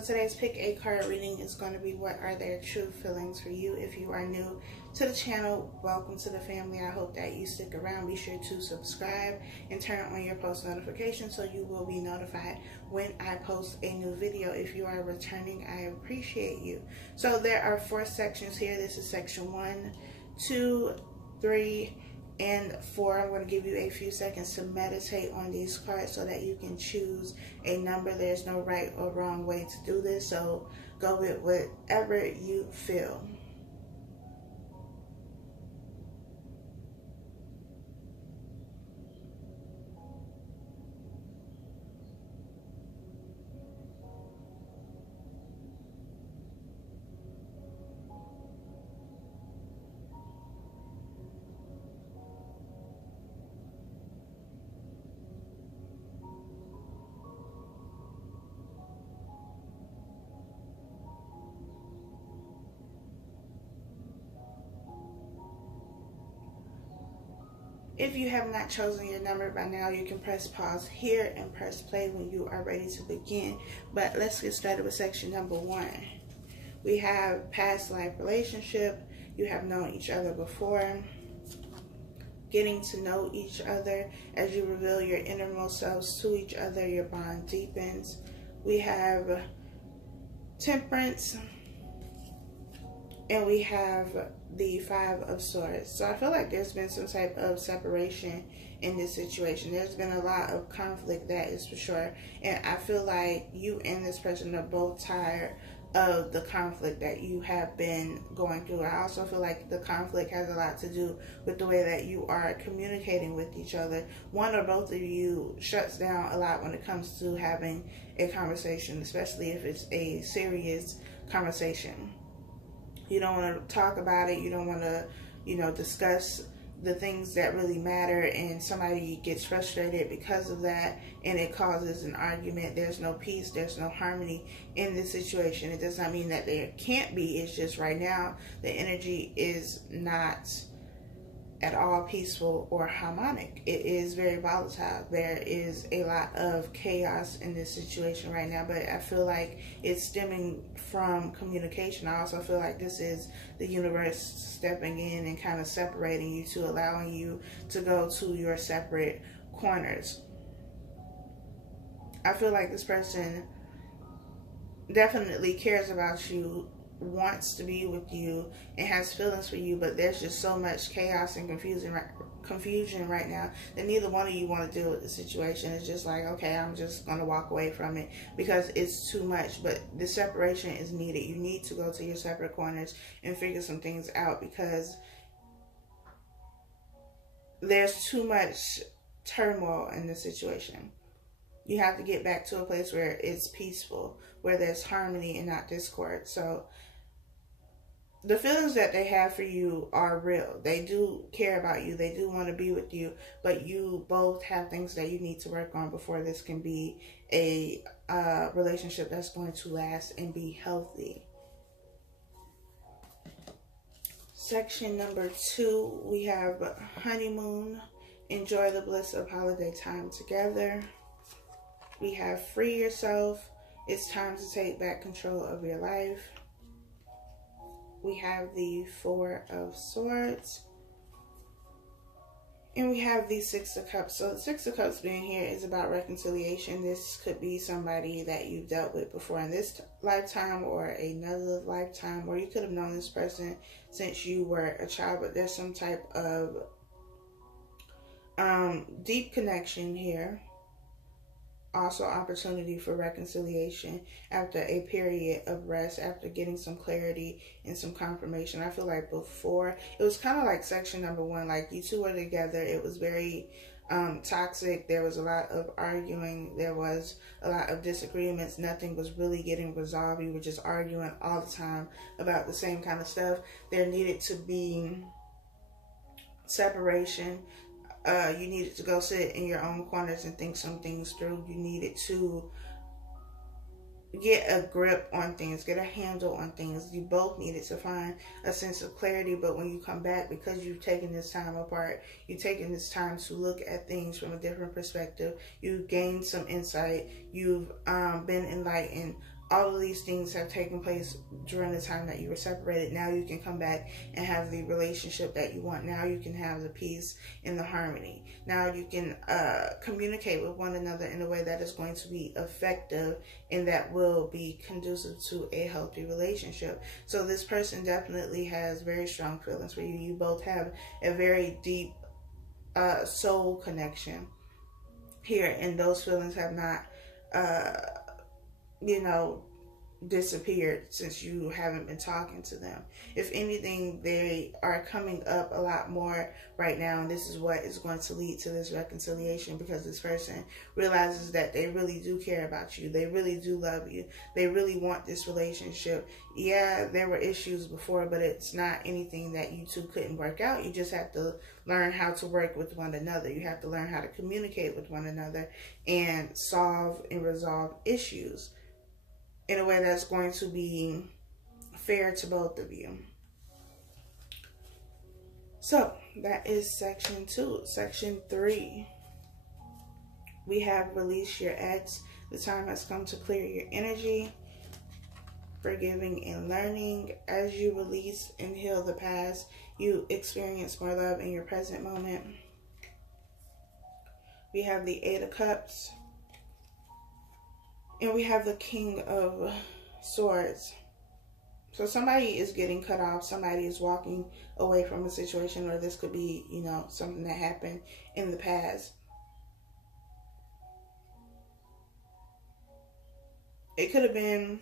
So today's pick a card reading is going to be what are their true feelings for you. If you are new to the channel, welcome to the family. I hope that you stick around. Be sure to subscribe and turn on your post notifications so you will be notified when I post a new video. If you are returning, I appreciate you. So there are 4 sections here. This is section 1, 2, 3, and 4. I'm going to give you a few seconds to meditate on these cards so that you can choose a number. There's no right or wrong way to do this, so go with whatever you feel. If you have not chosen your number by now, you can press pause here and press play when you are ready to begin. But let's get started with section number 1. We have past life relationship. You have known each other before. Getting to know each other. As you reveal your innermost selves to each other, your bond deepens. We have temperance. And we have the 5 of Swords. So I feel like there's been some type of separation in this situation. There's been a lot of conflict, that is for sure. And I feel like you and this person are both tired of the conflict that you have been going through. I also feel like the conflict has a lot to do with the way that you are communicating with each other. One or both of you shuts down a lot when it comes to having a conversation, especially if it's a serious conversation. You don't want to talk about it. You don't want to, discuss the things that really matter. And somebody gets frustrated because of that. And it causes an argument. There's no peace. There's no harmony in this situation. It does not mean that there can't be. It's just right now the energy is not at all peaceful or harmonic. It is very volatile. There is a lot of chaos in this situation right now, but I feel like it's stemming from communication. I also feel like this is the universe stepping in and kind of separating you two, allowing you to go to your separate corners. I feel like this person definitely cares about you, wants to be with you, and has feelings for you, but there's just so much chaos and confusion right now that neither one of you want to deal with the situation. It's just like, okay, I'm just going to walk away from it because it's too much. But the separation is needed. You need to go to your separate corners and figure some things out because there's too much turmoil in the situation. You have to get back to a place where it's peaceful, where there's harmony and not discord. So the feelings that they have for you are real. They do care about you. They do want to be with you. But you both have things that you need to work on before this can be a relationship that's going to last and be healthy. Section number 2, we have honeymoon. Enjoy the bliss of holiday time together. We have free yourself. It's time to take back control of your life. We have the 4 of Swords. And we have the 6 of Cups. So the 6 of Cups being here is about reconciliation. This could be somebody that you've dealt with before in this lifetime or another lifetime, or you could have known this person since you were a child, but there's some type of deep connection here. Also opportunity for reconciliation after a period of rest, after getting some clarity and some confirmation. I feel like before, it was kind of like section number 1, like you two were together. It was very toxic. There was a lot of arguing. There was a lot of disagreements. Nothing was really getting resolved. You were just arguing all the time about the same kind of stuff. There needed to be separation. You needed to go sit in your own corners and think some things through. You needed to get a grip on things, get a handle on things. You both needed to find a sense of clarity. But when you come back, because you've taken this time apart, you've taken this time to look at things from a different perspective, you've gained some insight, you've been enlightened all of these things have taken place during the time that you were separated. Now you can come back and have the relationship that you want. Now you can have the peace and the harmony. Now you can communicate with one another in a way that is going to be effective and that will be conducive to a healthy relationship. So this person definitely has very strong feelings for you. You both have a very deep soul connection here, and those feelings have not disappeared since you haven't been talking to them. If anything, they are coming up a lot more right now, and this is what is going to lead to this reconciliation, because this person realizes that they really do care about you. They really do love you. They really want this relationship. Yeah, there were issues before, but it's not anything that you two couldn't work out. You just have to learn how to work with one another. You have to learn how to communicate with one another and solve and resolve issues in a way that's going to be fair to both of you. So that is section 2. Section 3, we have release your ex. The time has come to clear your energy, forgiving and learning. As you release and heal the past, you experience more love in your present moment. We have the 8 of Cups. And we have the King of Swords. So somebody is getting cut off. Somebody is walking away from a situation, or this could be, something that happened in the past. It could have been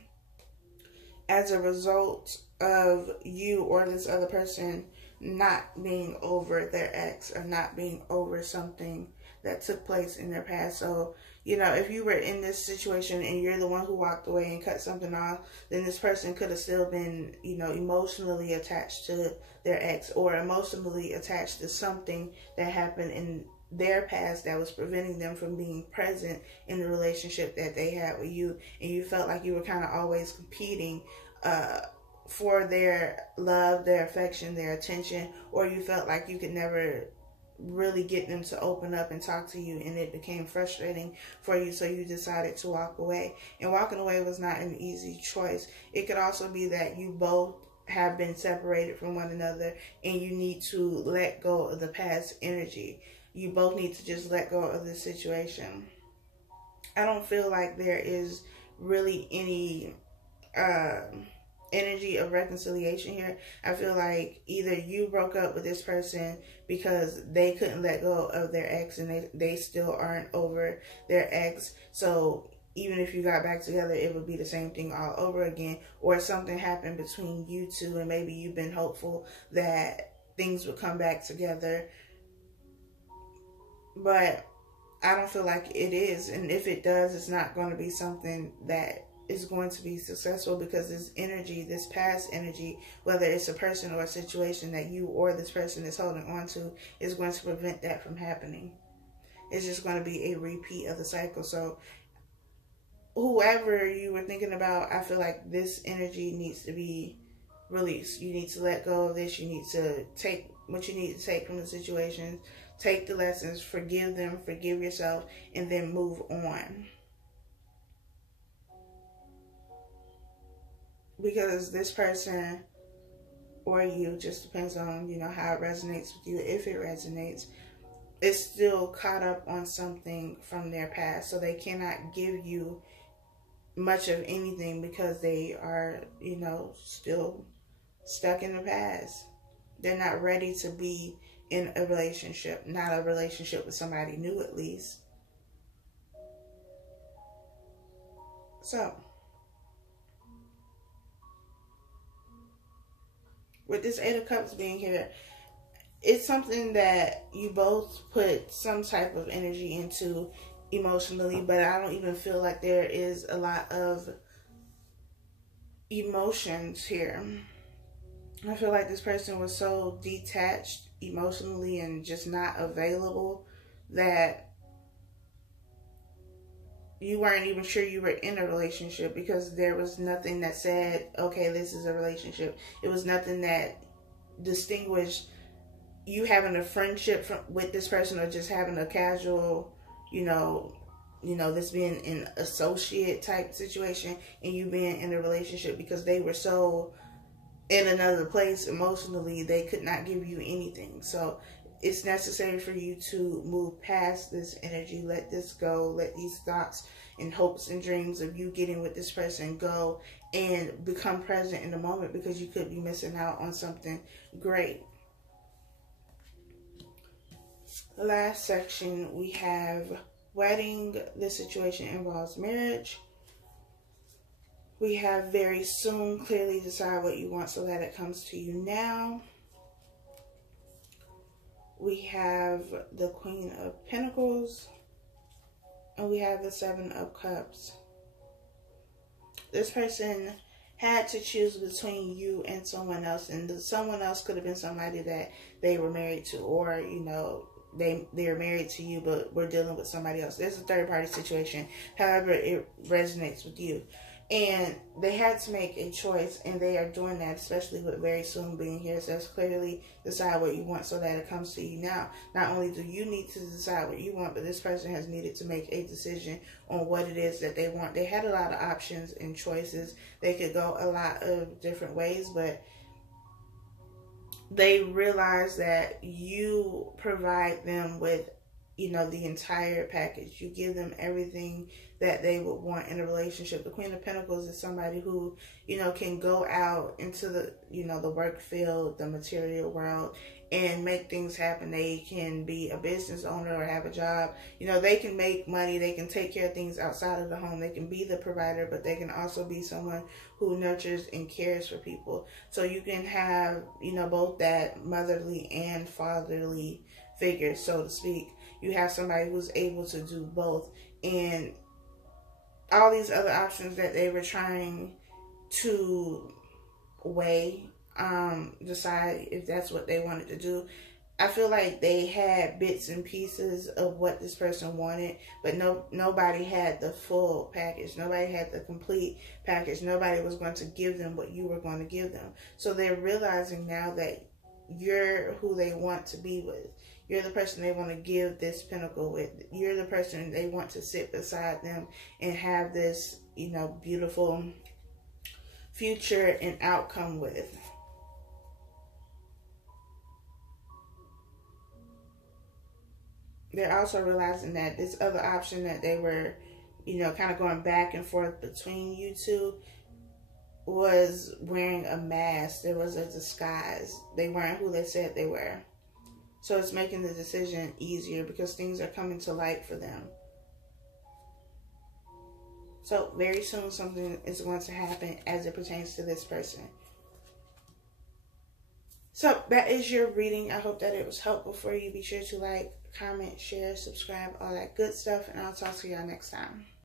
as a result of you or this other person not being over their ex, or not being over something that took place in their past. So, if you were in this situation and you're the one who walked away and cut something off, then this person could have still been, emotionally attached to their ex, or emotionally attached to something that happened in their past that was preventing them from being present in the relationship that they had with you. And you felt like you were kind of always competing for their love, their affection, their attention, or you felt like you could never really get them to open up and talk to you, and it became frustrating for you, so you decided to walk away. And walking away was not an easy choice. It could also be that you both have been separated from one another and you need to let go of the past energy. You both need to just let go of this situation. I don't feel like there is really any energy of reconciliation here. I feel like either you broke up with this person because they couldn't let go of their ex, and they still aren't over their ex. So even if you got back together, it would be the same thing all over again. Or something happened between you two, and maybe you've been hopeful that things would come back together. But I don't feel like it is. And if it does, it's not going to be something that is going to be successful, because this energy, this past energy, whether it's a person or a situation that you or this person is holding on to, is going to prevent that from happening. It's just going to be a repeat of the cycle. So whoever you were thinking about, I feel like this energy needs to be released. You need to let go of this. You need to take what you need to take from the situation, take the lessons, forgive them, forgive yourself, and then move on. Because this person or you, just depends on, how it resonates with you. If it resonates, is still caught up on something from their past. So they cannot give you much of anything because they are, still stuck in the past. They're not ready to be in a relationship, not a relationship with somebody new at least. So with this 8 of Cups being here, it's something that you both put some type of energy into emotionally, but I don't even feel like there is a lot of emotions here. I feel like this person was so detached emotionally and just not available that you weren't even sure you were in a relationship, because there was nothing that said, okay, this is a relationship. It was nothing that distinguished you having a friendship with this person or just having a casual, you know, this being an associate type situation and you being in a relationship, because they were so in another place emotionally, they could not give you anything. So it's necessary for you to move past this energy, let this go, let these thoughts and hopes and dreams of you getting with this person go, and become present in the moment, because you could be missing out on something great. The last section, we have wedding. This situation involves marriage. We have very soon, clearly decide what you want so that it comes to you now. We have the Queen of Pentacles. And we have the Seven of Cups. This person had to choose between you and someone else. And someone else could have been somebody that they were married to. Or, you know, they're married to you, but we're dealing with somebody else. There's a third party situation. However, it resonates with you. And they had to make a choice, and they are doing that, especially with very soon being here. It says clearly decide what you want so that it comes to you now. Not only do you need to decide what you want, but this person has needed to make a decision on what it is that they want. They had a lot of options and choices. They could go a lot of different ways, but they realize that you provide them with, you know, the entire package. You give them everything that they would want in a relationship. The Queen of Pentacles is somebody who, you know, can go out into the, you know, the work field, the material world, and make things happen. They can be a business owner or have a job. You know, they can make money. They can take care of things outside of the home. They can be the provider, but they can also be someone who nurtures and cares for people. So you can have, you know, both that motherly and fatherly figure, so to speak. You have somebody who's able to do both. And all these other options that they were trying to weigh, decide if that's what they wanted to do. I feel like they had bits and pieces of what this person wanted, but nobody had the full package. Nobody had the complete package. Nobody was going to give them what you were going to give them. So they're realizing now that you're who they want to be with. You're the person they want to give this pentacle with. You're the person they want to sit beside them and have this, you know, beautiful future and outcome with. They're also realizing that this other option that they were, you know, kind of going back and forth between you two was wearing a mask. There was a disguise. They weren't who they said they were. So it's making the decision easier because things are coming to light for them. So very soon something is going to happen as it pertains to this person. So that is your reading. I hope that it was helpful for you. Be sure to like, comment, share, subscribe, all that good stuff. And I'll talk to y'all next time.